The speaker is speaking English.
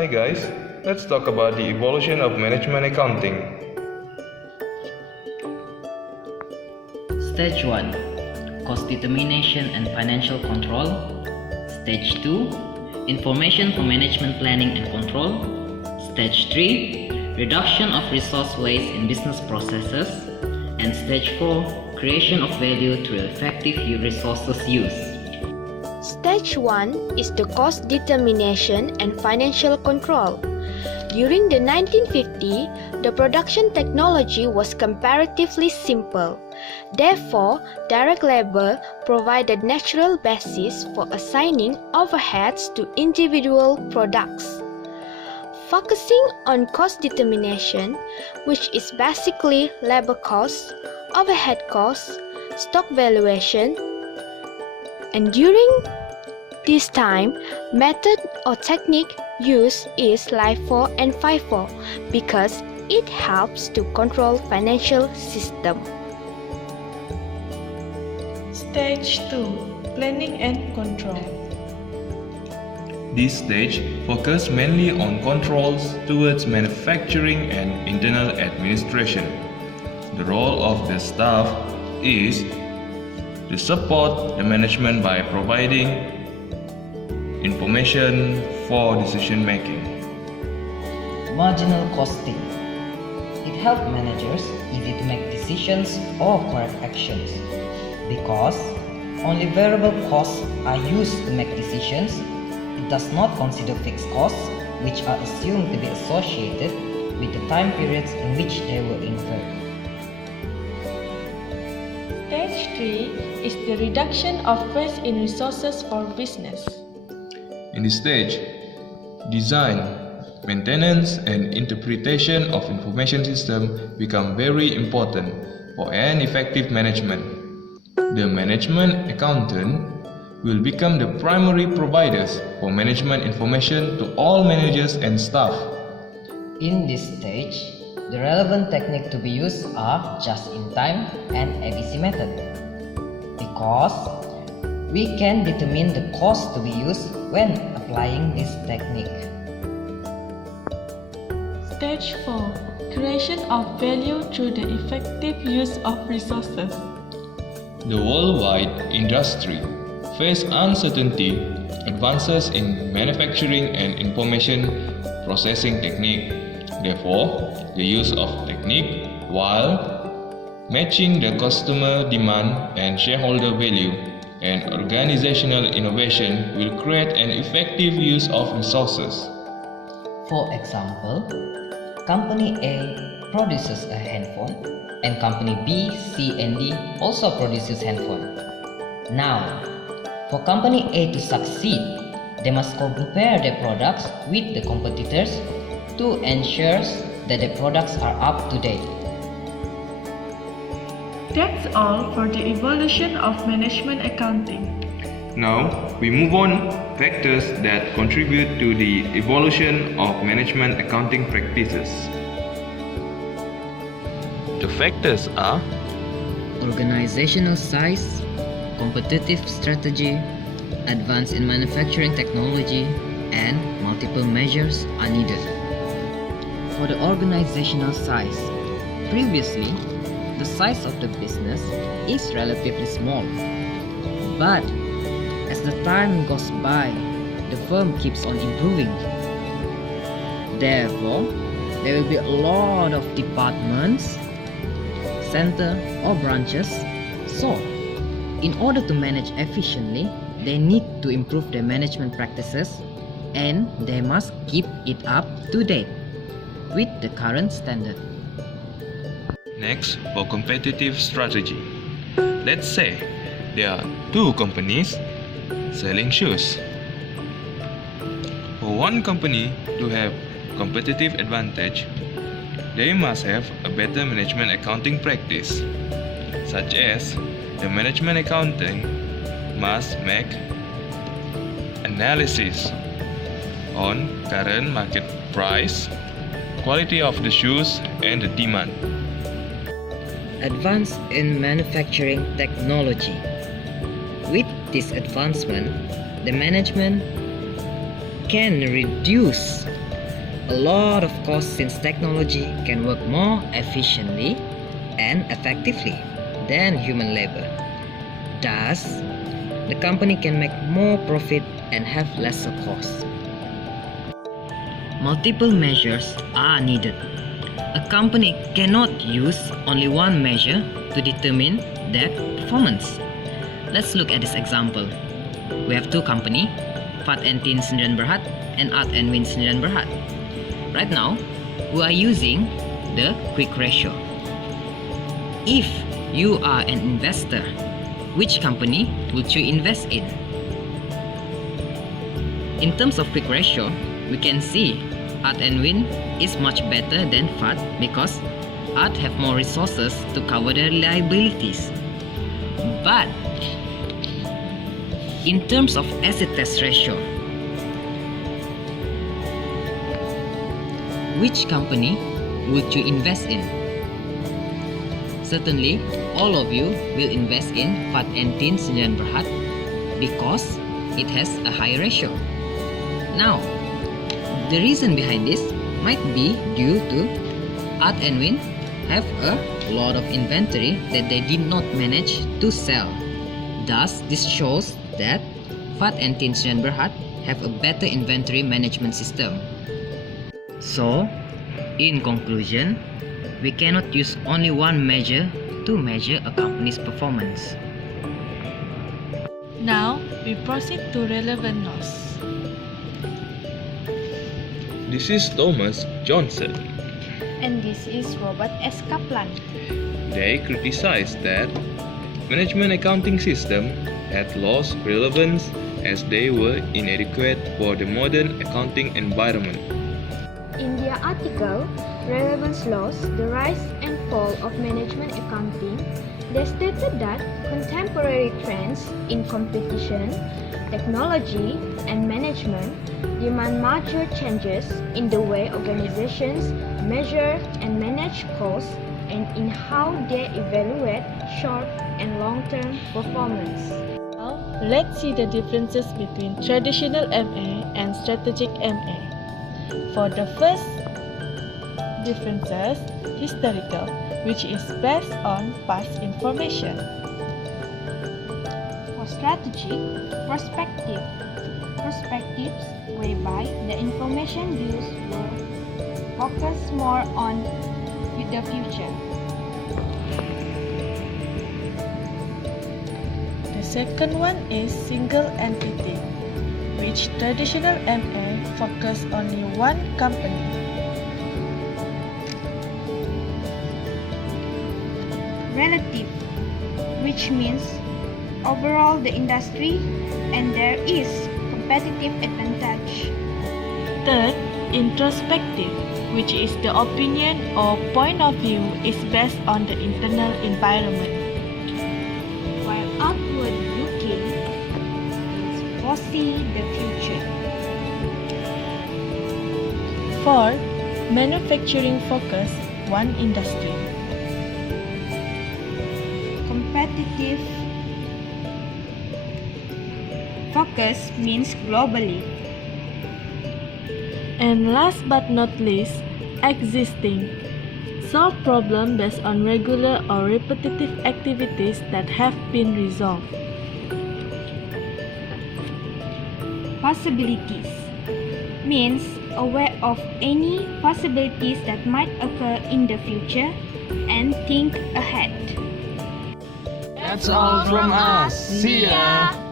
Hi guys, let's talk about the evolution of management accounting. Stage 1. Cost determination and financial control. Stage 2. Information for management planning and control. Stage 3. Reduction of resource waste in business processes. And Stage 4. Creation of value through effective resources use. Stage 1 is the cost determination and financial control. During the 1950s, the production technology was comparatively simple. Therefore, direct labor provided natural basis for assigning overheads to individual products. Focusing on cost determination, which is basically labor costs, overhead costs, stock valuation, and during this time, method or technique used is LIFO and FIFO because it helps to control financial system. Stage 2. Planning and control. This stage focuses mainly on controls towards manufacturing and internal administration. The role of the staff is to support the management by providing information for decision making. Marginal costing. It helps managers easy to make decisions or correct actions. Because only variable costs are used to make decisions, it does not consider fixed costs, which are assumed to be associated with the time periods in which they were incurred. Stage 3 is the reduction of waste in resources for business. In this stage, design, maintenance, and interpretation of information system become very important for an effective management. The management accountant will become the primary providers for management information to all managers and staff. In this stage, the relevant techniques to be used are just-in-time and ABC method. Because we can determine the cost to be used when applying this technique. Stage 4. Creation of value through the effective use of resources. The worldwide industry face uncertainty, advances in manufacturing and information processing technique. Therefore, the use of technique while matching the customer demand and shareholder value and organizational innovation will create an effective use of resources. For example, Company A produces a handphone and Company B, C, and D also produces handphone. Now, for Company A to succeed, they must compare their products with the competitors to ensure that their products are up to date. That's all for the evolution of management accounting. Now, we move on factors that contribute to the evolution of management accounting practices. The factors are Organizational size, competitive strategy, advance in manufacturing technology, and multiple measures are needed. For the organizational size, previously, the size of the business is relatively small. But as the time goes by, the firm keeps on improving. Therefore, there will be a lot of departments, center or branches. So, in order to manage efficiently, they need to improve their management practices and they must keep it up to date with the current standard. next for competitive strategy. Let's say there are two companies selling shoes. For one company to have competitive advantage, they must have a better management accounting practice, such as the management accounting must make analysis on current market price, quality of the shoes, and the demand. Advance in manufacturing technology. With this advancement, the management can reduce a lot of costs since technology can work more efficiently and effectively than human labor. Thus, the company can make more profit and have lesser costs. Multiple measures are needed. A company cannot use only one measure to determine their performance. Let's look at this example. We have two companies, Fat and Thin Sendirian Berhad and Art and Win Sendirian Berhad. Right now, we are using the quick ratio. If you are an investor, which company would you invest in? In terms of quick ratio, we can see Art and Win is much better than Fat because Art have more resources to cover their liabilities. But in terms of asset test ratio, which company would you invest in? Certainly, all of you will invest in Fat and Thin Sendirian Berhad because it has a higher ratio. Now, the reason behind this might be due to Art and Win have a lot of inventory that they did not manage to sell. Thus, this shows that Fat and Thin Sendirian Berhad have a better inventory management system. So, in conclusion, we cannot use only one measure to measure a company's performance. Now, we proceed to relevant laws. This is Thomas Johnson. And this is Robert S. Kaplan. They criticized that management accounting system had lost relevance as they were inadequate for the modern accounting environment. In their article, Relevance Laws, the Rise and Fall of Management Accounting, they stated that contemporary trends in competition, technology, and management demand major changes in the way organizations measure and manage costs and in how they evaluate short and long-term performance. Now, let's see the differences between traditional MA and strategic MA. For the first differences, historical, which is based on past information. For strategic, prospective, perspectives whereby the information used will focus more on the future. The second one is single entity, which traditional MA focus only one company. Relative, which means overall the industry and there is competitive advantage. Third, introspective, which is the opinion or point of view is based on the internal environment. While outward looking means foresee the future. Fourth, manufacturing focus, one industry. Competitive focus means globally. And last but not least, existing. Solve problems based on regular or repetitive activities that have been resolved. Possibilities means aware of any possibilities that might occur in the future and think ahead. That's all from us. See ya!